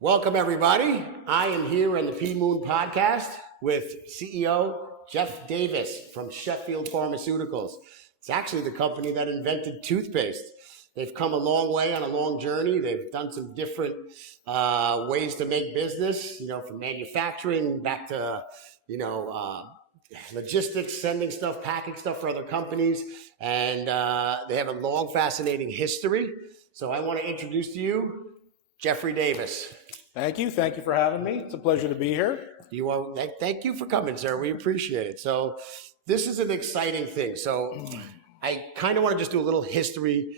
Welcome, everybody. I am here on the P Moon podcast with CEO Jeff Davis from Sheffield Pharmaceuticals. It's actually the company that invented toothpaste. They've come a long way on a long journey. They've done some different ways to make business, from manufacturing back to, logistics, sending stuff, packing stuff for other companies. And they have a long, fascinating history. So I want to introduce to you Jeffrey Davis. Thank you. Thank you for having me. It's a pleasure to be here. Thank you for coming, sir. We appreciate it. So this is an exciting thing. So I kind of want to just do a little history.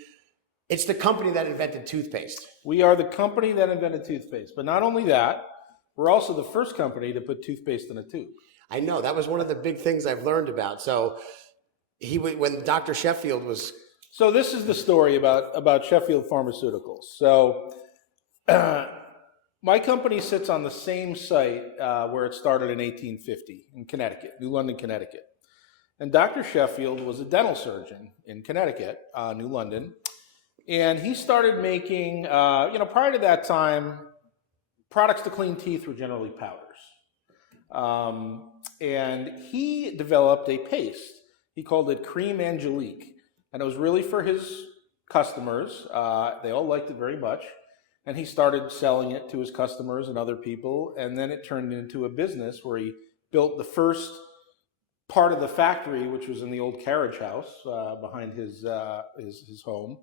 It's the company that invented toothpaste. We are the company that invented toothpaste. But not only that, we're also the first company to put toothpaste in a tube. I know. That was one of the big things I've learned about. So when Dr. Sheffield was... So this is the story about Sheffield Pharmaceuticals. So my company sits on the same site where it started in 1850 in Connecticut, New London, Connecticut. And Dr. Sheffield was a dental surgeon in Connecticut, New London. And he started making, prior to that time, products to clean teeth were generally powders. And he developed a paste. He called it Cream Angelique. And it was really for his customers. They all liked it very much. And he started selling it to his customers and other people. And then it turned into a business where he built the first part of the factory, which was in the old carriage house behind his home.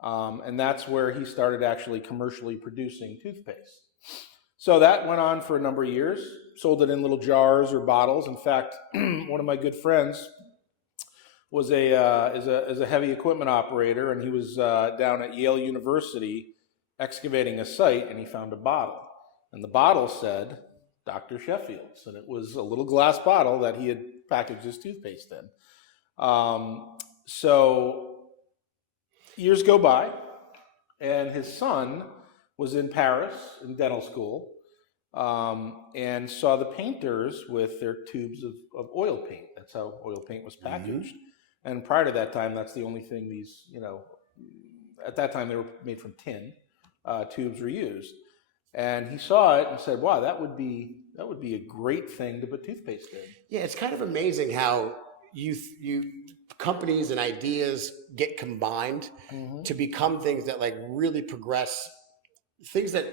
And that's where he started actually commercially producing toothpaste. So that went on for a number of years, sold it in little jars or bottles. In fact, one of my good friends was is a heavy equipment operator, and he was down at Yale University excavating a site, and he found a bottle. And the bottle said Dr. Sheffield's, and it was a little glass bottle that he had packaged his toothpaste in. So years go by, and his son was in Paris in dental school and saw the painters with their tubes of oil paint. That's how oil paint was packaged. Mm-hmm. And prior to that time, that's the only thing these, at that time they were made from tin. Tubes were used, and he saw it and said, "Wow, that would be a great thing to put toothpaste in." Yeah, it's kind of amazing how you companies and ideas get combined to become things that really progress, things that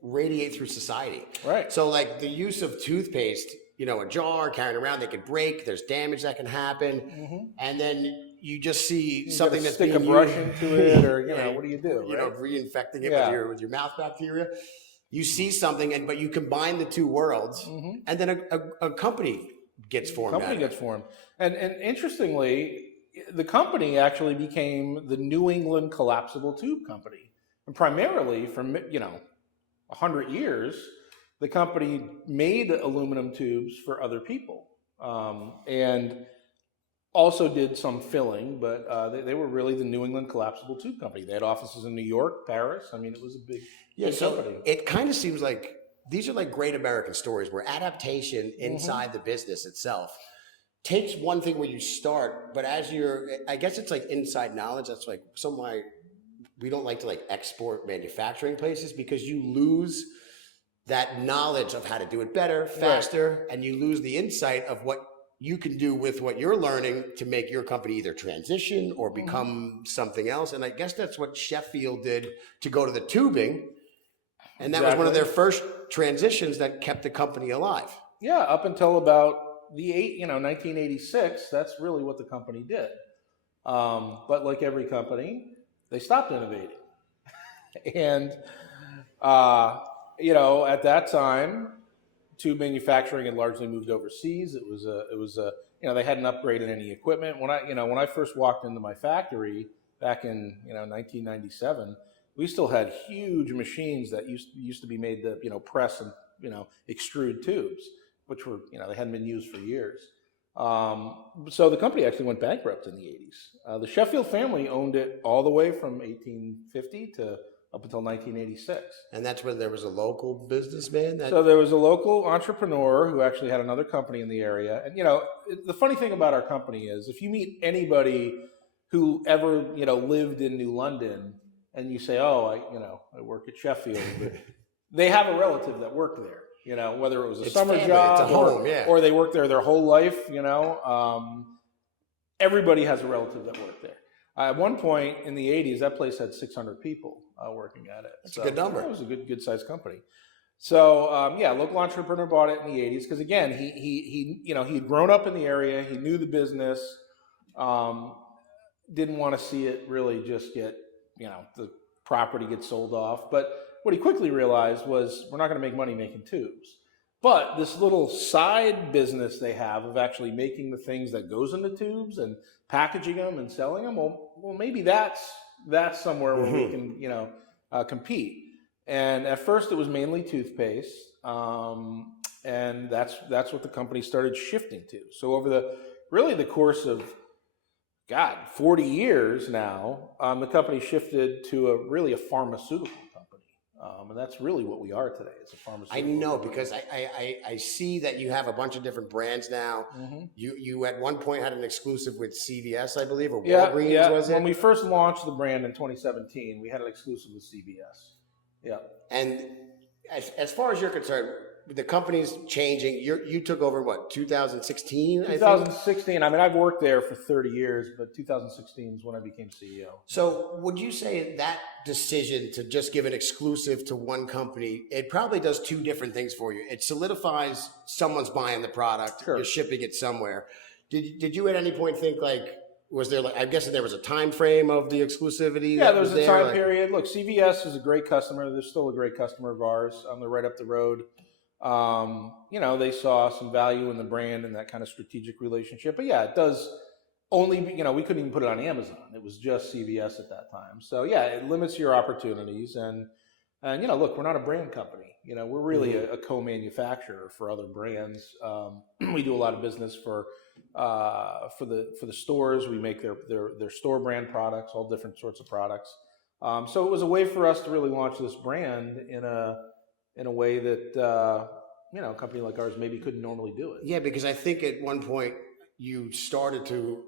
radiate through society. Right. So the use of toothpaste, a jar carrying around, they could break. There's damage that can happen, and then you just see something that's stick a brush into it, or what do you do? Reinfecting it with your mouth bacteria. You see something, but you combine the two worlds, and then a company gets formed. And interestingly, the company actually became the New England Collapsible Tube Company, and primarily for 100 years, the company made aluminum tubes for other people, and also did some filling, but they were really the New England Collapsible Tube Company. They had offices in New York, Paris. I mean, it was a big company. It kind of seems like these are great American stories where adaptation inside the business itself takes one thing where you start, but I guess it's inside knowledge. That's why we don't like to export manufacturing places, because you lose that knowledge of how to do it better, faster, and you lose the insight of what you can do with what you're learning to make your company either transition or become something else. And I guess that's what Sheffield did to go to the tubing. And that was one of their first transitions that kept the company alive. Yeah, up until about 1986, that's really what the company did. But like every company, they stopped innovating. And, at that time, tube manufacturing had largely moved overseas. It was they hadn't upgraded any equipment. When I first walked into my factory back in 1997, we still had huge machines that used to be made to press and extrude tubes, which were they hadn't been used for years. So the company actually went bankrupt in the 80s. The Sheffield family owned it all the way from 1850 to up until 1986. And that's when there was a local businessman? So there was a local entrepreneur who actually had another company in the area. And, the funny thing about our company is if you meet anybody who ever, lived in New London and you say, oh, I work at Sheffield, they have a relative that worked there. You know, whether it was a It's summer family, job it's a home, yeah. or they worked there their whole life. You know, everybody has a relative that worked there. At one point in the 80s, that place had 600 people working at it. That's a good number. It was a good sized company. So yeah, local entrepreneur bought it in the 80s because again, he you know, he'd grown up in the area, he knew the business, didn't want to see it really just get, you know, the property get sold off. But what he quickly realized was we're not going to make money making tubes. But this little side business they have of actually making the things that goes in the tubes and packaging them and selling them, well maybe that's somewhere where we can, you know, compete. And at first it was mainly toothpaste, and that's what the company started shifting to. So over the course of 40 years now, the company shifted to a pharmaceutical company, and that's really what we are today. It's a pharmaceutical. I know company. because I see that you have a bunch of different brands now. You at one point had an exclusive with CVS, I believe, or Walgreens, was it? When we first launched the brand in 2017, we had an exclusive with CVS. Yeah. And as far as you're concerned, the company's changing. You took over what, 2016? 2016. I mean, I've worked there for 30 years, but 2016 is when I became CEO. So would you say that decision to just give an exclusive to one company, it probably does two different things for you? It solidifies someone's buying the product. Sure. You're shipping it somewhere. Did you at any point think like, was there, like, I'm guessing there was a time frame of the exclusivity? Yeah, there was a time period. Look, CVS is a great customer. They're still a great customer of ours. They're right up the road. You know, they saw some value in the brand and that kind of strategic relationship. But yeah, it does only, you know, we couldn't even put it on Amazon. It was just CVS at that time. So yeah, it limits your opportunities. And you know, look, we're not a brand company. You know, we're really a co-manufacturer for other brands. We do a lot of business for the stores. We make their store brand products, all different sorts of products. So it was a way for us to really launch this brand in a way that you know, a company like ours maybe couldn't normally do it. Yeah, because I think at one point you started to,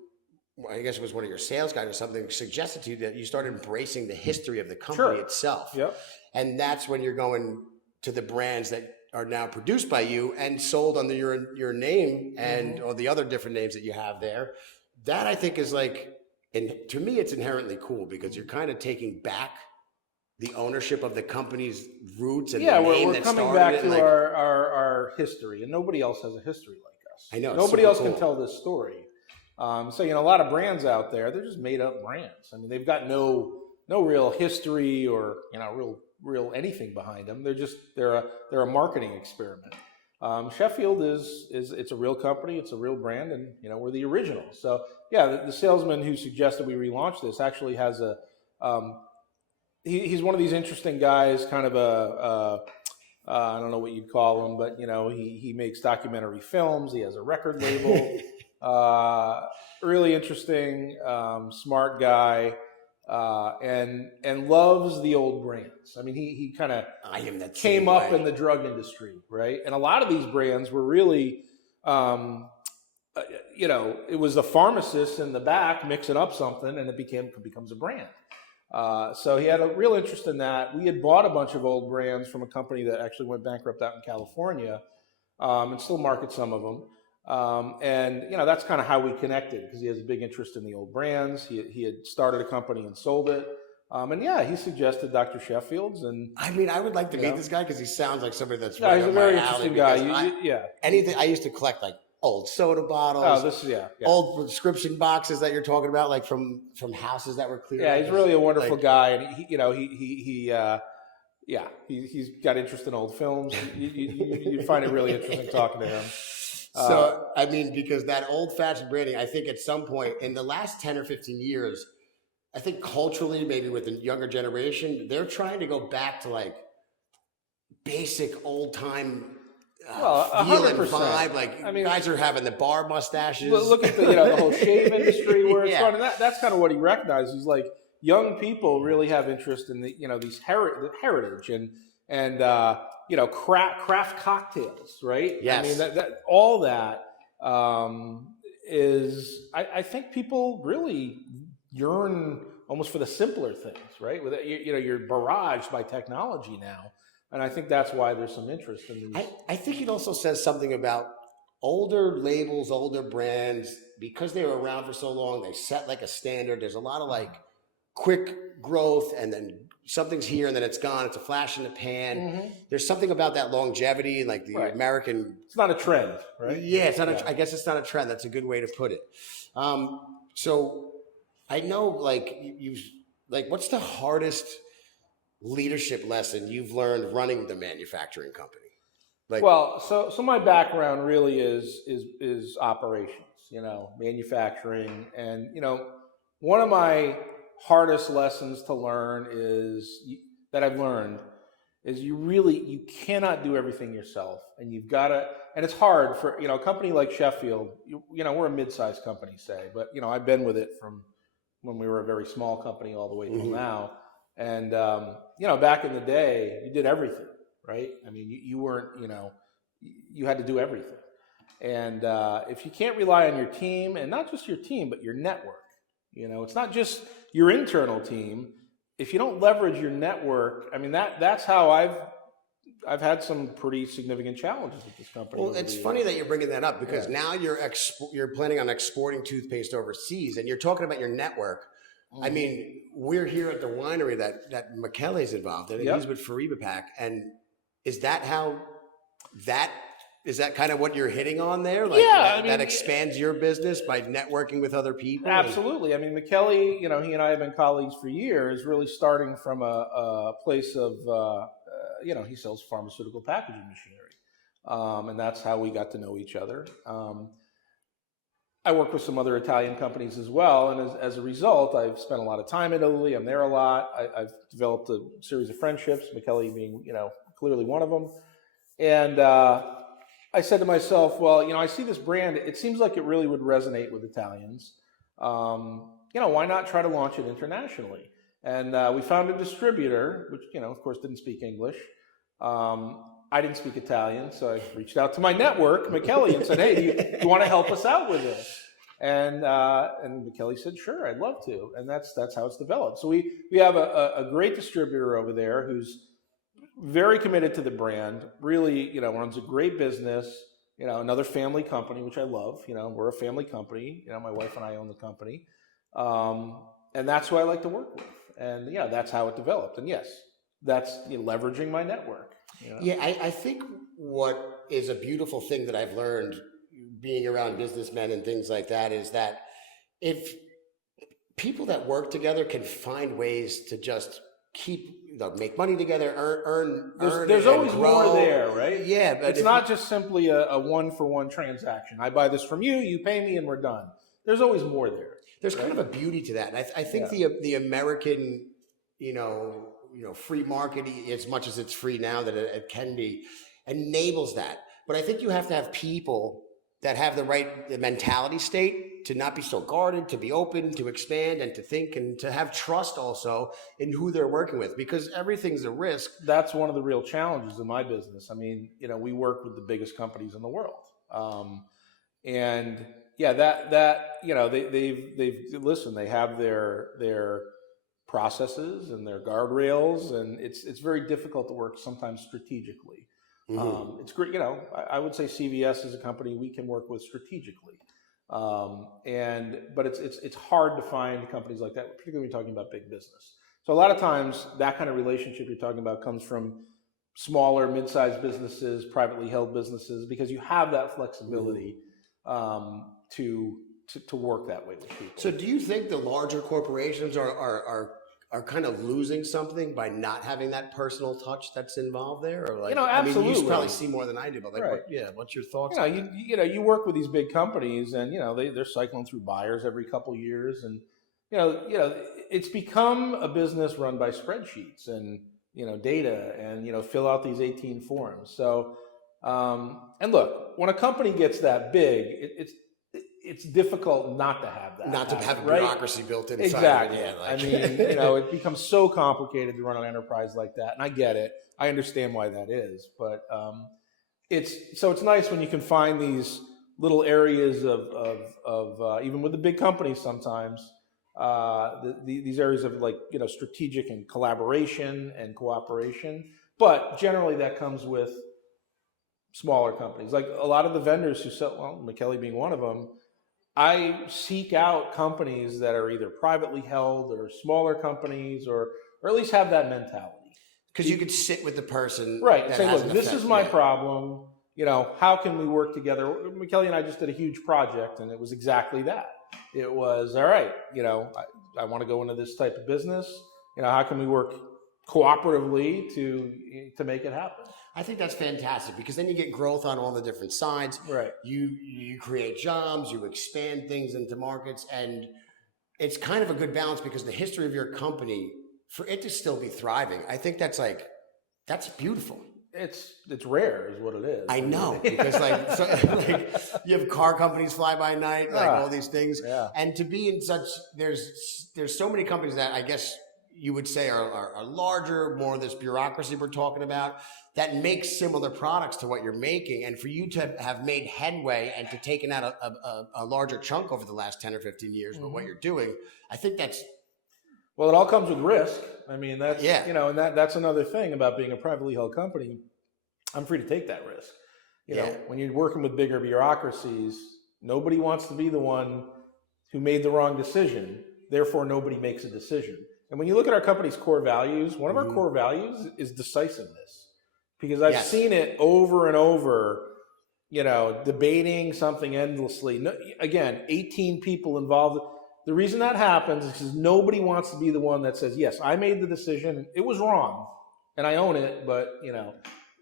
I guess it was one of your sales guys or something, suggested to you that you started embracing the history of the company itself. Yep. And that's when you're going to the brands that are now produced by you and sold under your name and or the other different names that you have there. That I think is like, and to me, it's inherently cool because you're kind of taking back the ownership of the company's roots and the name we're that coming started back it. to Like, our history, and nobody else has a history like us. I know. Nobody else can tell this story. So you know, a lot of brands out there, they're just made up brands. I mean, they've got no real history or, you know, real anything behind them. They're a marketing experiment. Sheffield it's a real company, it's a real brand, and you know, we're the original. So yeah, the salesman who suggested we relaunch this actually has a he's one of these interesting guys, kind of I don't know what you'd call him, but you know, he makes documentary films. He has a record label. Really interesting, smart guy. And loves the old brands. I mean, he kind of came up in the drug industry, right? And a lot of these brands were really, you know, it was the pharmacist in the back mixing up something, and it becomes a brand. So he had a real interest in that. We had bought a bunch of old brands from a company that actually went bankrupt out in California, and still market some of them. And you know, that's kind of how we connected, because he has a big interest in the old brands. He had started a company and sold it. And yeah, he suggested Dr. Sheffield's. And I mean, I would like to meet this guy because he sounds like somebody that's he's a very interesting guy. Anything I used to collect, like old soda bottles, old prescription boxes that you're talking about, like from houses that were cleared. Yeah, he's really a wonderful guy, and he's got interest in old films. You find it really interesting talking to him. So, I mean, because that old-fashioned branding, I think at some point in the last 10 or 15 years, I think culturally, maybe with the younger generation, they're trying to go back to like basic old-time feel and vibe. Like, I mean, guys are having the bar mustaches. Look at the whole shave industry where it's going. And that's kind of what he recognizes. He's like, young people really have interest in these heritage and craft cocktails, right? Yes. I mean, that all that is, I think people really yearn almost for the simpler things, right? With you're barraged by technology now. And I think that's why there's some interest in these. I think it also says something about older labels, older brands, because they were around for so long, they set like a standard. There's a lot of like quick growth, and then something's here and then it's gone. It's a flash in the pan. There's something about that longevity and like the American. It's not a trend, right? Yeah, it's not. I guess it's not a trend. That's a good way to put it. So I know, like you've like, what's the hardest leadership lesson you've learned running the manufacturing company? Like, well, so my background really is operations, manufacturing, and one of my hardest lessons to learn that I've learned is you cannot do everything yourself, and you've got to, and it's hard for a company like Sheffield. We're a mid-sized company, say, but I've been with it from when we were a very small company all the way till now, and back in the day, you did everything. Right? I mean, you weren't, you had to do everything. And if you can't rely on your team, and not just your team, but your network, it's not just your internal team. If you don't leverage your network, I mean, that's how I've had some pretty significant challenges with this company. Well, it's funny that you're bringing that up, because now you're planning on exporting toothpaste overseas, and you're talking about your network. I mean, we're here at the winery that Michele's involved in, and he's with Fariba, and is that kind of what you're hitting on there? Like, that expands your business by networking with other people? Absolutely. I mean, Michele, he and I have been colleagues for years, really starting from a place of, he sells pharmaceutical packaging machinery. And that's how we got to know each other. I work with some other Italian companies as well, and as a result, I've spent a lot of time in Italy. I'm there a lot. I've developed a series of friendships, Michele being, clearly one of them. And I said to myself, well, I see this brand. It seems like it really would resonate with Italians. Why not try to launch it internationally? And we found a distributor, which, of course, didn't speak English. I didn't speak Italian, so I reached out to my network, Michele, and said, hey, do you want to help us out with this? And Michele said, sure, I'd love to. And that's how it's developed. So we have a great distributor over there who's very committed to the brand, really, runs a great business, another family company, which I love. We're a family company. My wife and I own the company. And that's who I like to work with. And that's how it developed. And yes, that's leveraging my network. Yeah, I think what is a beautiful thing that I've learned being around businessmen and things like that is that if people that work together can find ways to just make money together, earn. There's always more there, right? Yeah, but it's not just simply a one-for-one transaction. I buy this from you, you pay me, and we're done. There's always more there. There's kind of a beauty to that, and I think the American, free market, as much as it's free now that it can be, enables that. But I think you have to have people that have the mentality state to not be so guarded, to be open, to expand, and to think, and to have trust also in who they're working with, because everything's a risk. That's one of the real challenges in my business. I mean, we work with the biggest companies in the world. And yeah, they have their processes and their guardrails, and it's very difficult to work sometimes strategically. It's great, I would say CVS is a company we can work with strategically. But it's hard to find companies like that, particularly when you're talking about big business. So a lot of times that kind of relationship you're talking about comes from smaller, mid-sized businesses, privately held businesses, because you have that flexibility to work that way with people. So do you think the larger corporations are kind of losing something by not having that personal touch that's involved there? Or like, absolutely. I mean, you probably see more than I do, but like, what's your thoughts? You work with these big companies, and they're cycling through buyers every couple years, and it's become a business run by spreadsheets and data, and fill out these 18 forms. So and look, when a company gets that big, it's difficult not to have that. Not to have bureaucracy built inside. Exactly. Yeah, I mean, it becomes so complicated to run an enterprise like that, and I get it. I understand why that is, but it's nice when you can find these little areas of even with the big companies sometimes, these areas of strategic and collaboration and cooperation But generally that comes with smaller companies. Like a lot of the vendors who sell, well, McKelly being one of them, I seek out companies that are either privately held or smaller companies, or at least have that mentality. Because you could sit with the person, right, and that say, has look, an this effect. is my Yeah. problem. You know, how can we work together? McKelly and I just did a huge project, and it was exactly that. It was, all right, you know, I want to go into this type of business. You know, how can we work cooperatively to make it happen? I think that's fantastic, because then you get growth on all the different sides. Right. You create jobs, you expand things into markets, and it's kind of a good balance, because the history of your company, for it to still be thriving, I think that's beautiful. It's rare, is what it is. I know, because like you have car companies fly by night, like all these things, and to be in such, there's so many companies that I guess you would say are larger, more of this bureaucracy we're talking about, that make similar products to what you're making, and for you to have made headway and to taken out a larger chunk over the last 10 or 15 years with what you're doing, I think that's. Well, it all comes with risk. I mean, that's, you know, and that's another thing about being a privately held company. I'm free to take that risk. You know, when you're working with bigger bureaucracies, nobody wants to be the one who made the wrong decision. Therefore, nobody makes a decision. And when you look at our company's core values, one of our core values is decisiveness. Because I've seen it over and over, you know, debating something endlessly. No, again, 18 people involved. The reason that happens is because nobody wants to be the one that says, yes, I made the decision, it was wrong, and I own it, but, you know,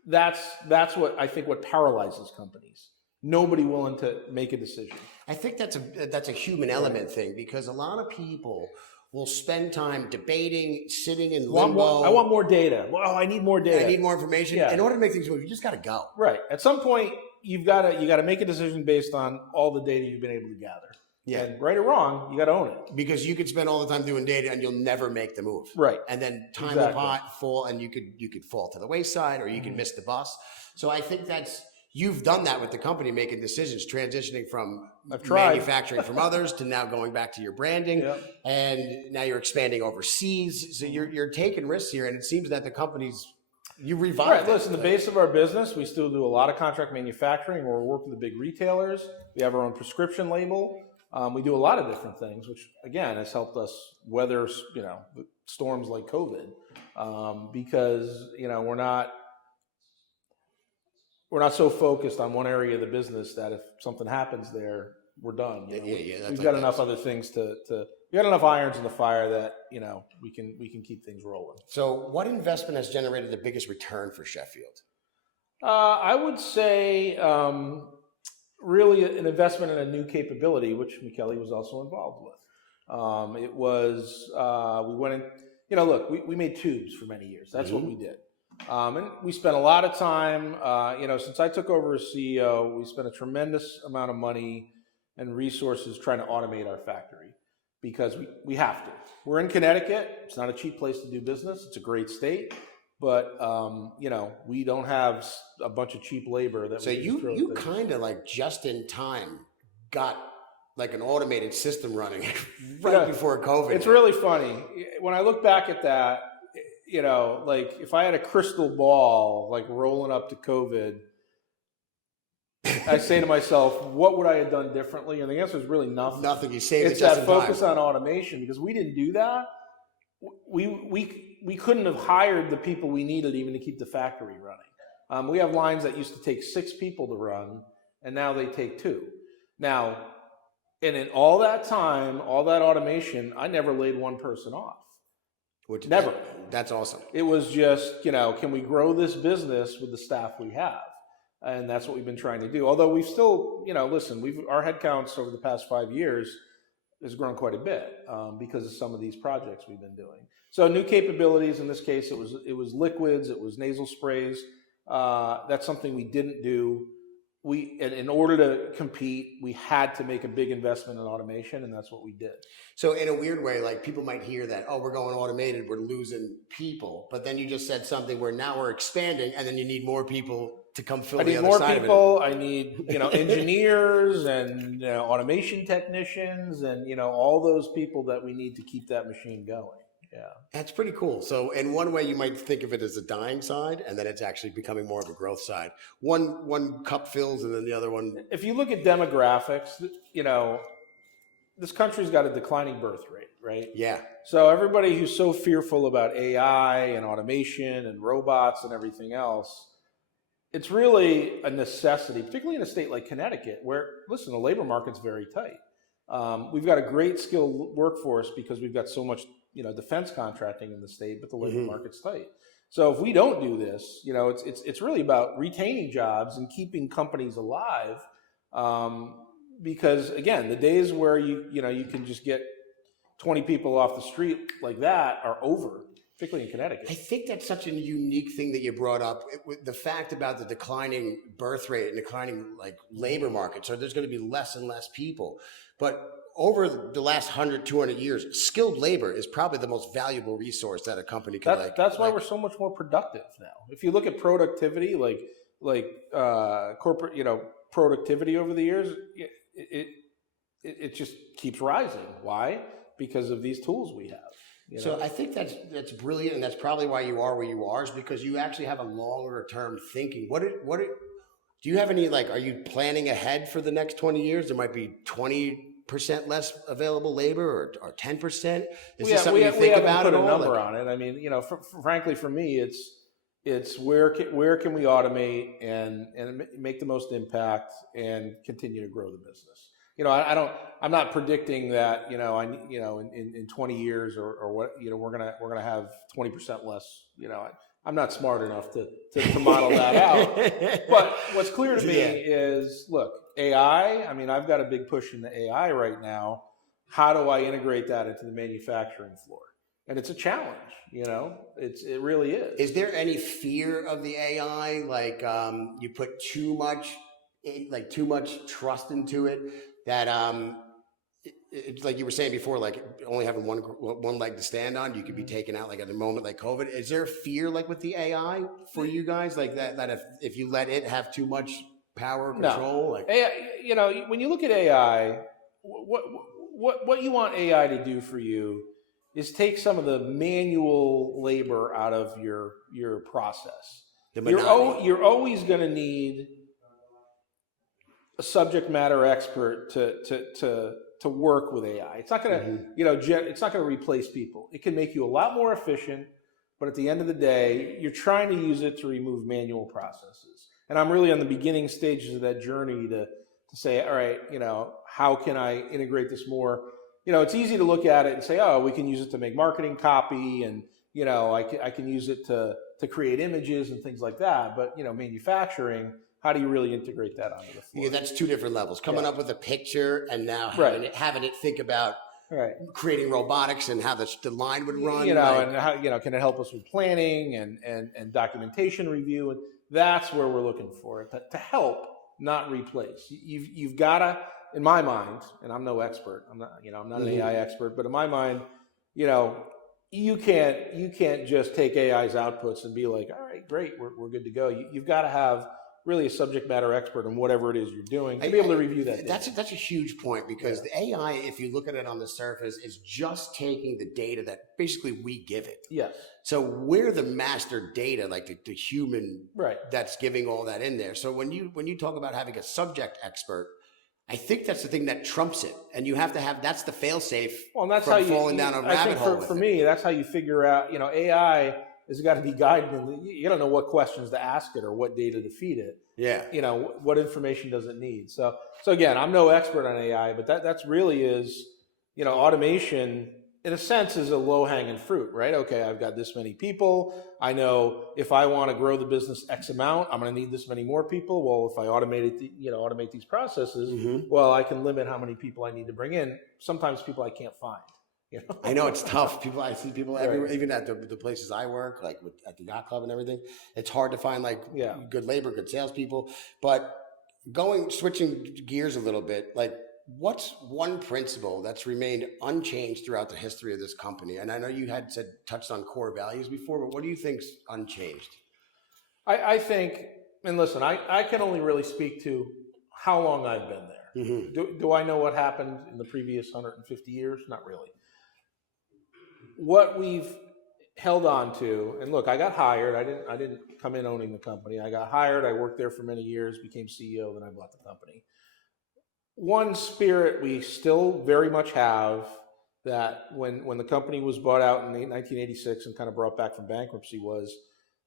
that's what I think what paralyzes companies. Nobody willing to make a decision. I think that's a human element thing, because a lot of people will spend time debating, sitting in limbo. I want more data. Well, I need more data. I need more information. In order to make things move, you just got to go. Right. At some point, you got to make a decision based on all the data you've been able to gather. Yeah. And right or wrong, you got to own it. Because you could spend all the time doing data and you'll never make the move. Right. And then time will fall, and you could fall to the wayside, or you can miss the bus. So I think you've done that with the company, making decisions, transitioning from manufacturing from others to now going back to your branding. Yep. And now you're expanding overseas. So you're taking risks here, and it seems that the company's, you revived. Right. Listen, the base of our business, we still do a lot of contract manufacturing, where we work with the big retailers. We have our own prescription label. We do a lot of different things, which again has helped us weather, you know, storms like COVID, because, you know, we're not so focused on one area of the business that if something happens there, we're done. You know? We've got enough other things we got enough irons in the fire that, you know, we can keep things rolling. So, what investment has generated the biggest return for Sheffield? I would say. Really an investment in a new capability, which McKelly was also involved with. It was, we went in, you know, look, we made tubes for many years. That's what we did. And we spent a lot of time, you know, since I took over as CEO, we spent a tremendous amount of money and resources trying to automate our factory, because we have to. We're in Connecticut. It's not a cheap place to do business. It's a great state. But, you know, we don't have a bunch of cheap labor that. So you kind of like just in time got like an automated system running before COVID. It's really funny. When I look back at that, you know, like if I had a crystal ball, like rolling up to COVID, I say to myself, what would I have done differently? And the answer is really nothing. Nothing. You saved it's that focus on automation, because we didn't do that. We couldn't have hired the people we needed even to keep the factory running. We have lines that used to take 6 people to run, and now they take 2. Now, and in all that time, all that automation, I never laid one person off. Never. That's awesome. It was just, you know, can we grow this business with the staff we have? And that's what we've been trying to do. Although we've still, you know, listen, our headcounts over the past 5 years has grown quite a bit because of some of these projects we've been doing. So new capabilities. In this case, it was liquids, it was nasal sprays. That's something we didn't do. In order to compete, we had to make a big investment in automation, and that's what we did. So in a weird way, like people might hear that, oh, we're going automated, we're losing people. But then you just said something where now we're expanding, and then you need more people to come fill the other side of it. I need, you know, engineers and, you know, automation technicians and, you know, all those people that we need to keep that machine going. Yeah. That's pretty cool. So in one way, you might think of it as a dying side, and then it's actually becoming more of a growth side. One cup fills, and then the other one. If you look at demographics, this country's got a declining birth rate, right? Yeah. So everybody who's so fearful about AI and automation and robots and everything else, it's really a necessity, particularly in a state like Connecticut, where, listen, the labor market's very tight. We've got a great skilled workforce because we've got so much, defense contracting in the state, but the labor market's tight. So if we don't do this, it's really about retaining jobs and keeping companies alive. Because again, the days where you can just get 20 people off the street like that are over, particularly in Connecticut. I think that's such a unique thing that you brought up, the fact about the declining birth rate and declining labor market. So there's going to be less and less people. But over the last 100, 200 years, skilled labor is probably the most valuable resource that a company can That's why we're so much more productive now. If you look at productivity, corporate, productivity over the years, it just keeps rising. Why? Because of these tools we have. So I think that's brilliant, and that's probably why you are where you are, is because you actually have a longer term thinking. Do you have any, are you planning ahead for the next 20 years? There might be 20% less available labor or 10%. Is this something you think about at all? We haven't put a number on it. I mean, frankly, for me, it's where can we automate and make the most impact and continue to grow the business. I'm not predicting that, in 20 years or what, we're gonna have 20% less. I'm not smart enough to model that out. But what's clear to me is, look, AI. I mean, I've got a big push into AI right now. How do I integrate that into the manufacturing floor? And it's a challenge. It really is. Is there any fear of the AI? You put too much trust into it that it's like you were saying before, only having one leg to stand on, you could be taken out at a moment like COVID. Is there fear with the AI for you guys, that if you let it have too much power control? No. AI, when you look at AI, what you want AI to do for you is take some of the manual labor out of your process. You're always going to need a subject matter expert to work with AI. It's not going to it's not going to replace people. It can make you a lot more efficient, but at the end of the day, you're trying to use it to remove manual processes. And I'm really on the beginning stages of that journey to say, all right, how can I integrate this more? It's easy to look at it and say, oh, we can use it to make marketing copy, and I can use it to create images and things like that. But manufacturing, how do you really integrate that onto the floor? Yeah, that's two different levels. Coming up with a picture and now having it think about creating robotics and how the line would run. And how can it help us with planning and documentation review? And that's where we're looking for it to help, not replace. You've got to, in my mind, and I'm no expert. I'm not an AI expert, but in my mind, you can't just take AI's outputs and be like, all right, great, we're good to go. You've got to have really a subject matter expert in whatever it is you're doing to be able to review that data. That's a huge point, because the AI, if you look at it on the surface, is just taking the data that basically we give it. Yes. So we're the master data, the human that's giving all that in there. So when you talk about having a subject expert, I think that's the thing that trumps it, and you have to have, that's the fail-safe. Well, and that's from how falling down a rabbit hole. For me, that's how you figure out. AI has got to be guided. You don't know what questions to ask it or what data to feed it. Yeah. What information does it need? So again, I'm no expert on AI, but that's really is, automation in a sense is a low-hanging fruit, right? Okay, I've got this many people. I know if I want to grow the business X amount, I'm going to need this many more people. Well, if I automate these processes, well, I can limit how many people I need to bring in. Sometimes people I can't find. I know it's tough. I see people everywhere, even at the places I work, at the yacht club and everything. It's hard to find good labor, good salespeople. But switching gears a little bit, what's one principle that's remained unchanged throughout the history of this company? And I know you had touched on core values before, but what do you think's unchanged? I think, and listen, I can only really speak to how long I've been there. Do I know what happened in the previous 150 years? Not really. what we've held on to, and look, I got hired. I didn't come in owning the company. I got hired. I worked there for many years, became CEO, then I bought the company. One spirit we still very much have, that when the company was bought out in 1986 and kind of brought back from bankruptcy, was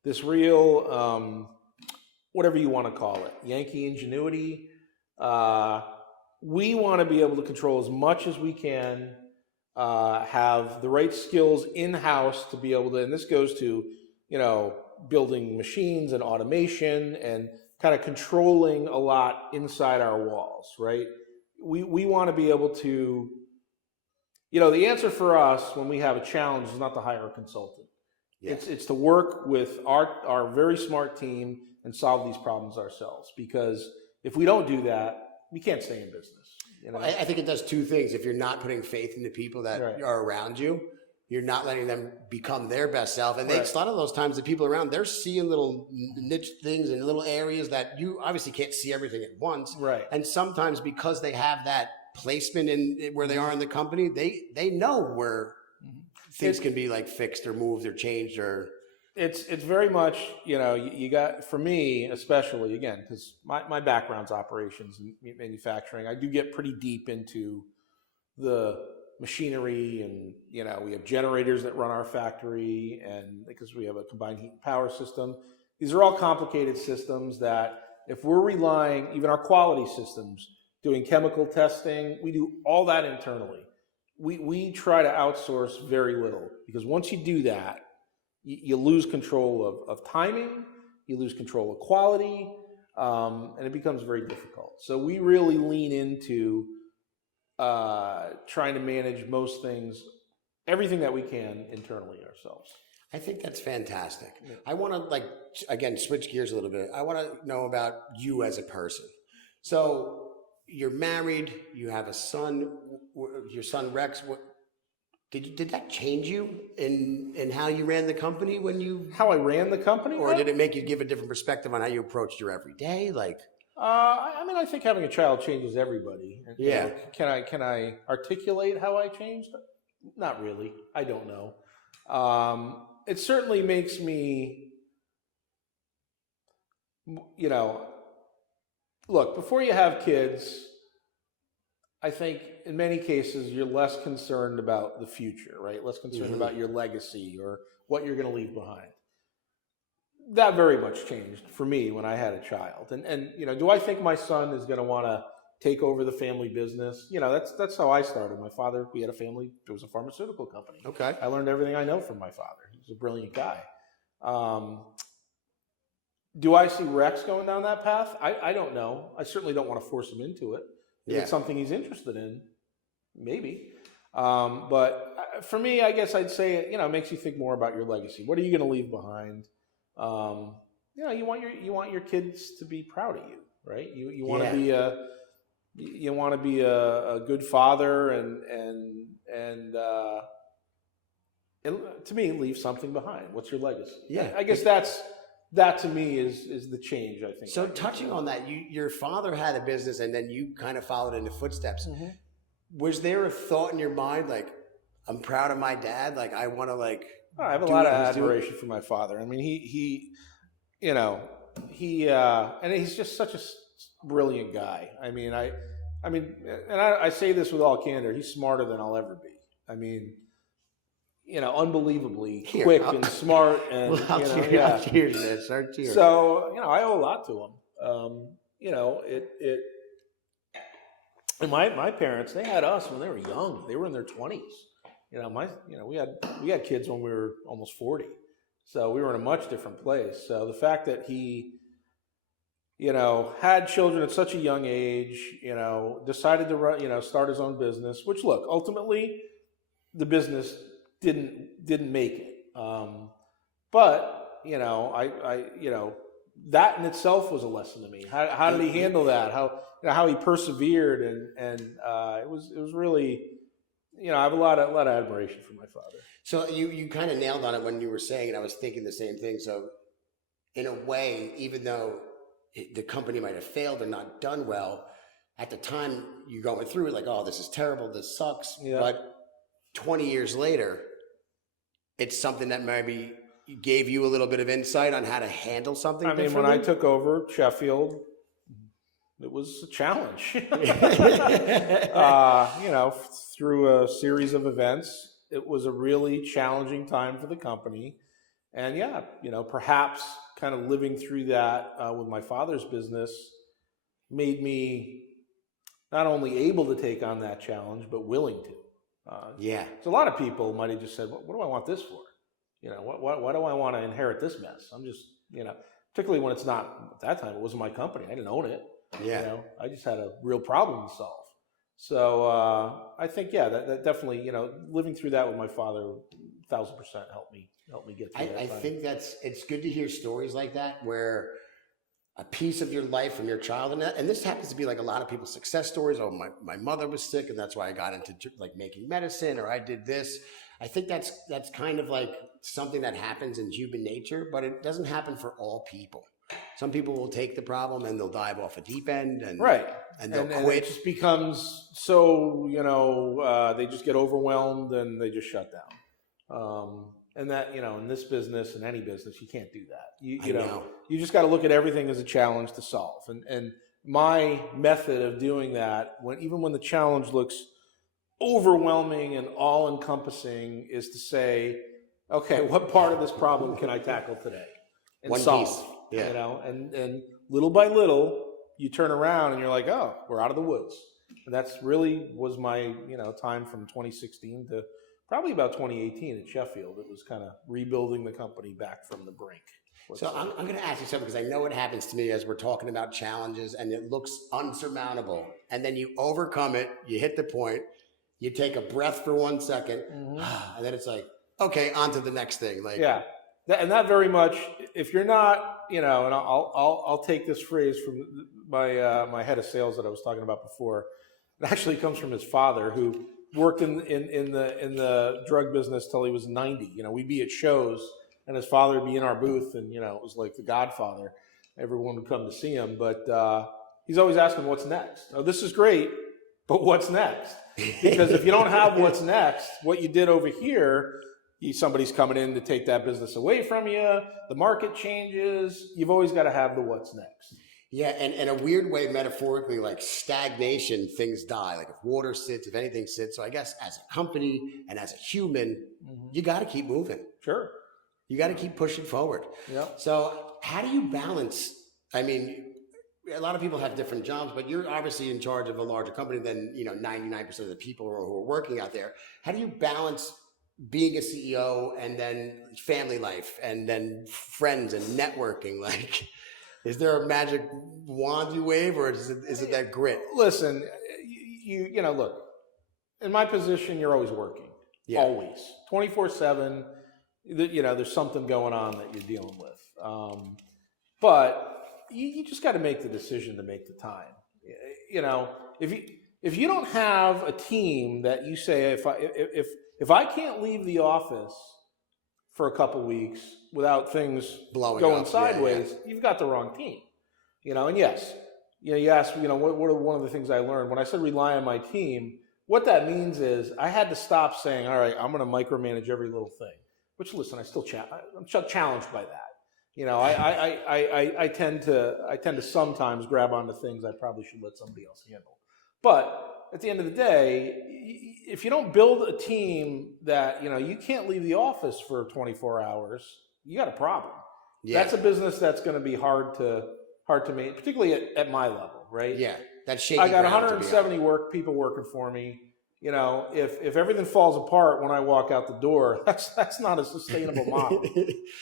this real, whatever you want to call it, Yankee ingenuity. We want to be able to control as much as we can, have the right skills in-house to be able to, and this goes to, building machines and automation and kind of controlling a lot inside our walls, right? We want to be able to, the answer for us when we have a challenge is not to hire a consultant. Yeah. It's to work with our very smart team and solve these problems ourselves. Because if we don't do that, we can't stay in business. Well, I think it does two things. If you're not putting faith in the people that are around you, you're not letting them become their best self. And a lot of those times, the people around, they're seeing little niche things in little areas that you obviously can't see everything at once. Right. And sometimes because they have that placement in where they are in the company, they know where things can be like fixed or moved or changed or. It's very much, you got, for me especially, again, because my background's operations and manufacturing, I do get pretty deep into the machinery, and we have generators that run our factory, and because we have a combined heat and power system, these are all complicated systems that if we're relying, even our quality systems, doing chemical testing, we do all that internally. We try to outsource very little, because once you do that, you lose control of timing, you lose control of quality, and it becomes very difficult. So we really lean into trying to manage most things, everything that we can internally ourselves. I think that's fantastic. Yeah. I want to again, switch gears a little bit. I want to know about you as a person. So you're married, you have a son, your son Rex. Did that change you in how you ran the company when you? How I ran the company? Or did it make you give a different perspective on how you approached your everyday? I think having a child changes everybody. Yeah. Can I articulate how I changed? Not really. I don't know. It certainly makes me, look, before you have kids, I think in many cases you're less concerned about the future, right? Less concerned about your legacy or what you're going to leave behind. That very much changed for me when I had a child. And do I think my son is going to want to take over the family business? That's how I started. My father, we had a family, it was a pharmaceutical company. Okay. I learned everything I know from my father. He was a brilliant guy. Do I see Rex going down that path? I don't know. I certainly don't want to force him into it. If it's something he's interested in, maybe. But for me, I guess I'd say, it makes you think more about your legacy. What are you going to leave behind? You want your kids to be proud of you, right? You want to be a good father and to me, leave something behind. What's your legacy? Yeah, I guess that to me is the change, I think. So touching on that, your father had a business and then you kind of followed in the footsteps. Mm-hmm. Was there a thought in your mind, I'm proud of my dad, I want to I have a lot of admiration for my father. I mean, and he's just such a brilliant guy. I say this with all candor. He's smarter than I'll ever be. I mean, unbelievably quick and smart. And cheers, man. Start cheers. So, I owe a lot to him. And my parents, they had us when they were young. They were in their 20s. We had kids when we were almost 40. So we were in a much different place. So the fact that he, had children at such a young age, decided to run, start his own business, which, look, ultimately the business didn't make it. But that in itself was a lesson to me. How did he handle that? How he persevered, and it was really, I have a lot of admiration for my father. So you kind of nailed on it when you were saying it. I was thinking the same thing. So in a way, even though the company might have failed or not done well, at the time you're going through it, oh, this is terrible, this sucks. Yeah. But 20 years later, it's something that maybe gave you a little bit of insight on how to handle something I mean, when differently? I took over Sheffield, it was a challenge. Through a series of events, it was a really challenging time for the company. And yeah, perhaps kind of living through that with my father's business made me not only able to take on that challenge, but willing to. Yeah. So a lot of people might have just said, what do I want this for? Why do I want to inherit this mess? I'm just, particularly when it's not, at that time, it wasn't my company. I didn't own it. Yeah. I just had a real problem to solve. So I think, yeah, that definitely, living through that with my father, 1,000% helped me get through that I time. think it's good to hear stories like that where a piece of your life from your childhood, and this happens to be like a lot of people's success stories. Oh, my mother was sick, and that's why I got into like making medicine, or I did this. I think that's kind of like something that happens in human nature, but it doesn't happen for all people. Some people will take the problem and they'll dive off a deep end, and right, and they'll and quit. it just becomes so they just get overwhelmed and they just shut down. And that, in this business, in any business, you can't do that. You know, you just got to look at everything as a challenge to solve. And my method of doing that, even when the challenge looks overwhelming and all encompassing, is to say, okay, what part of this problem can I tackle today and One solve? piece. Yeah. And little by little, you turn around and you're like, oh, we're out of the woods. And that's really was my, time from 2016 to probably about 2018 at Sheffield. It was kind of rebuilding the company back from the brink. So I'm going to ask you something, because I know it happens to me as we're talking about challenges and it looks unsurmountable. And then you overcome it, you hit the point, you take a breath for 1 second, and then it's like, okay, on to the next thing. Like, yeah. And that very much, if you're not, and I'll take this phrase from my head of sales that I was talking about before. It actually comes from his father, who worked in the drug business till he was 90. We'd be at shows, and his father would be in our booth, and it was like the Godfather. Everyone would come to see him, but he's always asking, "What's next?" Oh, this is great, but what's next? Because if you don't have what's next, what you did over here, somebody's coming in to take that business away from you. The market changes. You've always got to have the what's next. Yeah, and in a weird way, metaphorically, like stagnation, things die. Like if water sits, if anything sits. So I guess as a company and as a human, you got to keep moving. Sure. You got to keep pushing forward. Yeah. So how do you balance? I mean, a lot of people have different jobs, but you're obviously in charge of a larger company than 99% of the people who are working out there. How do you balance being a CEO and then family life and then friends and networking? Like, is there a magic wand you wave, or is it that grit? Listen, look, in my position, you're always working. Yeah. Always. 24/7. There's something going on that you're dealing with. But you just got to make the decision to make the time. If you don't have a team that you say, if I can't leave the office for a couple weeks without things going sideways, you've got the wrong team. And yes, you asked, what are one of the things I learned when I said rely on my team? What that means is I had to stop saying, all right, I'm going to micromanage every little thing. Which, listen, I'm challenged by that. I tend to sometimes grab onto things I probably should let somebody else handle. But at the end of the day, if you don't build a team that, you can't leave the office for 24 hours, you got a problem. Yeah. That's a business that's going to be hard to make, particularly at my level, right? Yeah, that's shaky. I got 170 people working for me. If everything falls apart when I walk out the door, that's not a sustainable model.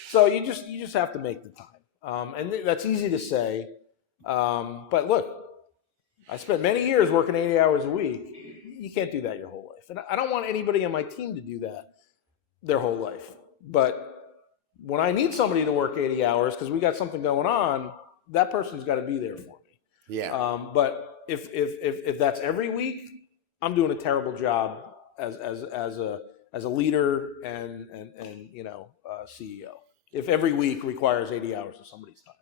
So you just have to make the time, and that's easy to say. But look, I spent many years working 80 hours a week. You can't do that your whole life, and I don't want anybody on my team to do that their whole life. But when I need somebody to work 80 hours because we got something going on, that person's got to be there for me. Yeah. But if that's every week, I'm doing a terrible job as a leader and CEO. If every week requires 80 hours of somebody's time.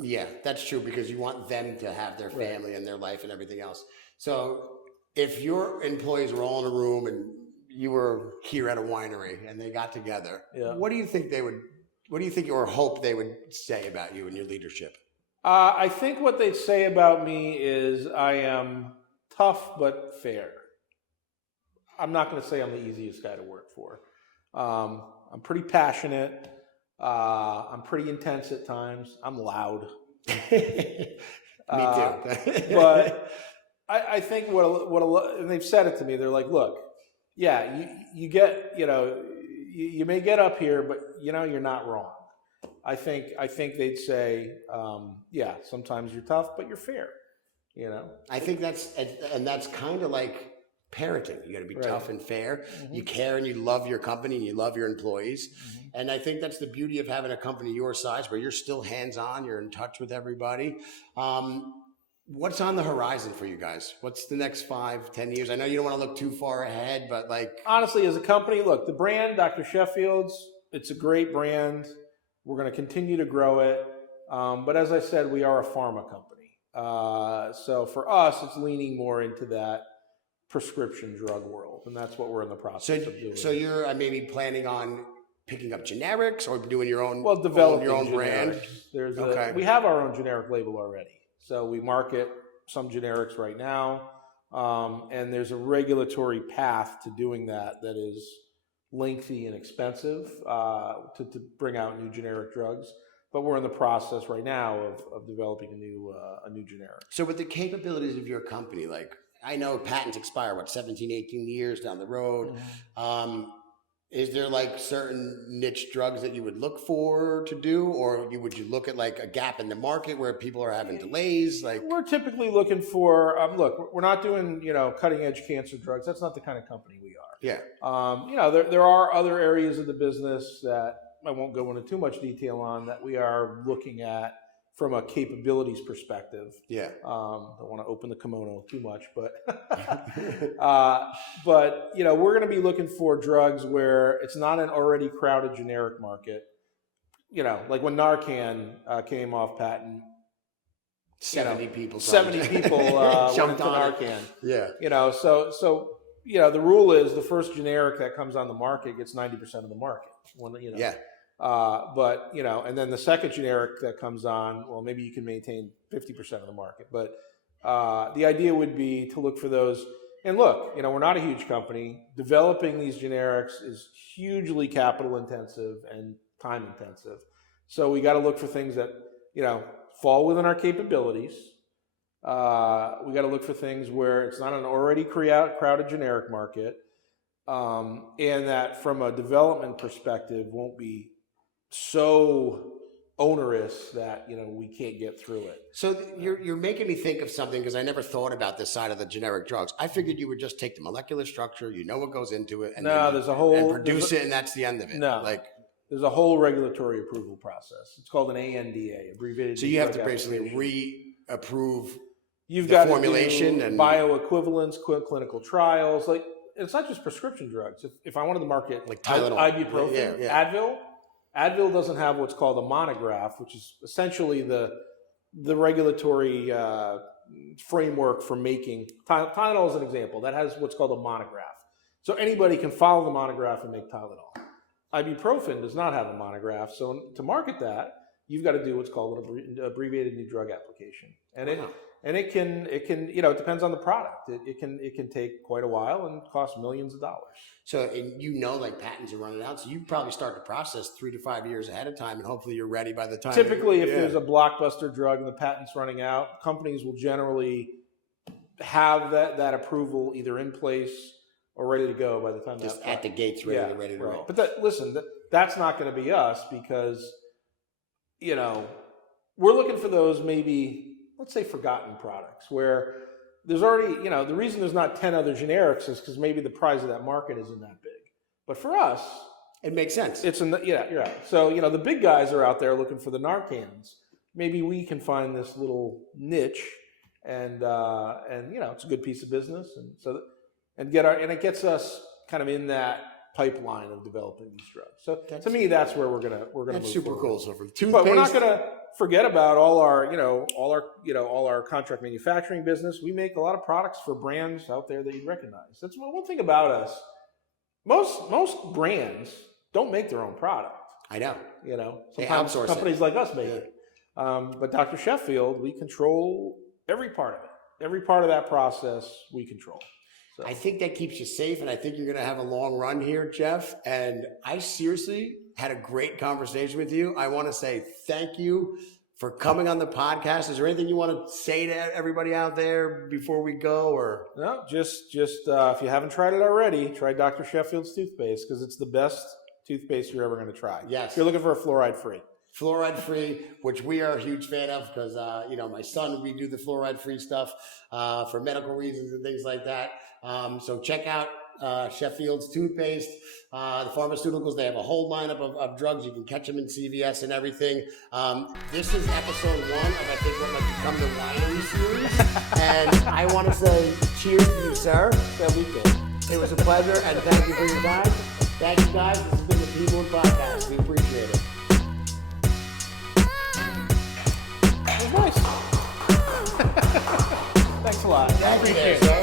Yeah, that's true, because you want them to have their family and their life and everything else. So if your employees were all in a room and you were here at a winery and they got together, Yeah. what do you think or hope they would say about you and your leadership? I think what they'd say about me is I am tough but fair. I'm not going to say I'm the easiest guy to work for. I'm pretty passionate. I'm pretty intense at times. I'm loud. Me too. But I think and they've said it to me. They're like, look, yeah, you get, you may get up here, but you're not wrong. I think they'd say, yeah, sometimes you're tough, but you're fair. I think that's kind of like parenting. You got to be tough and fair. You care and you love your company and you love your employees. And I think that's the beauty of having a company your size where you're still hands-on, you're in touch with everybody. What's on the horizon for you guys? What's the next 5-10 years? I know you don't want to look too far ahead, but honestly, as a company, look, the brand, Dr. Sheffield's, it's a great brand. We're going to continue to grow it. But as I said, we are a pharma company. So for us, it's leaning more into that prescription drug world. And that's what we're in the process of doing. So you're maybe planning on picking up generics or doing your own, developing your own brand? We have our own generic label already. So we market some generics right now. And there's a regulatory path to doing that is lengthy and expensive to bring out new generic drugs. But we're in the process right now of developing a new generic. So with the capabilities of your company, I know patents expire, 17, 18 years down the road. Is there certain niche drugs that you would look for to do, or would you look at a gap in the market where people are having delays? We're typically looking for, look, we're not doing, cutting edge cancer drugs. That's not the kind of company we are. Yeah. There are other areas of the business that I won't go into too much detail on that we are looking at from a capabilities perspective. Yeah. Don't want to open the kimono too much, but we're going to be looking for drugs where it's not an already crowded generic market. Like when Narcan came off patent, 70 people went into Narcan. Yeah. So the rule is the first generic that comes on the market gets 90% of the market. Yeah. And then the second generic that comes on, well, maybe you can maintain 50% of the market. But the idea would be to look for those. And look, we're not a huge company. Developing these generics is hugely capital intensive and time intensive. So we got to look for things that, fall within our capabilities. We got to look for things where it's not an already crowded generic market. And that from a development perspective won't be so onerous that we can't get through it. So you're making me think of something, because I never thought about this side of the generic drugs. I figured you would just take the molecular structure, what goes into it, and produce it, and that's the end of it. No, there's a whole regulatory approval process. It's called an ANDA, abbreviated. So you have to basically reapprove You've got formulation to do and bioequivalence, clinical trials. It's not just prescription drugs. If I wanted to market Tylenol, ibuprofen, Advil doesn't have what's called a monograph, which is essentially the regulatory framework for making Tylenol is an example that has what's called a monograph. So anybody can follow the monograph and make Tylenol. Ibuprofen does not have a monograph, so to market that, you've got to do what's called an abbreviated new drug application, and it can it depends on the product. It can take quite a while and cost millions of dollars. So patents are running out, so you probably start the process 3 to 5 years ahead of time, and hopefully you're ready by the time. Typically, if there's a blockbuster drug and the patent's running out, companies will generally have that approval either in place or ready to go by the time just at the gates, ready to roll. But that's not going to be us, because we're looking for those maybe, let's say, forgotten products where there's already, the reason there's not 10 other generics is because maybe the price of that market isn't that big. But for us, it makes sense. You're right. So, the big guys are out there looking for the Narcans. Maybe we can find this little niche and it's a good piece of business. And it gets us kind of in that pipeline of developing these drugs. So to me, that's where we're gonna that's move super forward. cool. So for Toothpaste, but we're not gonna forget about all our contract manufacturing business. We make a lot of products for brands out there that you recognize. That's one thing about us. most brands don't make their own product. I know. You know, They sometimes outsource companies it. like us make it. But Dr. Sheffield, we control every part of it. Every part of that process we control. So. I think that keeps you safe, and I think you're going to have a long run here, Jeff. And I seriously had a great conversation with you. I want to say thank you for coming on the podcast. Is there anything you want to say to everybody out there before we go? Or no, just if you haven't tried it already, try Dr. Sheffield's toothpaste because it's the best toothpaste you're ever going to try. Yes. If you're looking for a fluoride-free. Fluoride-free, which we are a huge fan of because, my son, we do the fluoride-free stuff for medical reasons and things like that. So check out Sheffield's toothpaste. The Pharmaceuticals, they have a whole lineup of drugs. You can catch them in CVS and everything. This is episode 1 of, I think, what might become the Winery series. And I want to say cheers to you, sir. It was a pleasure, and thank you for your time. Thank you, guys. This has been the P-Moon Podcast. We appreciate it. Nice. Thanks a lot. Thank you, sir.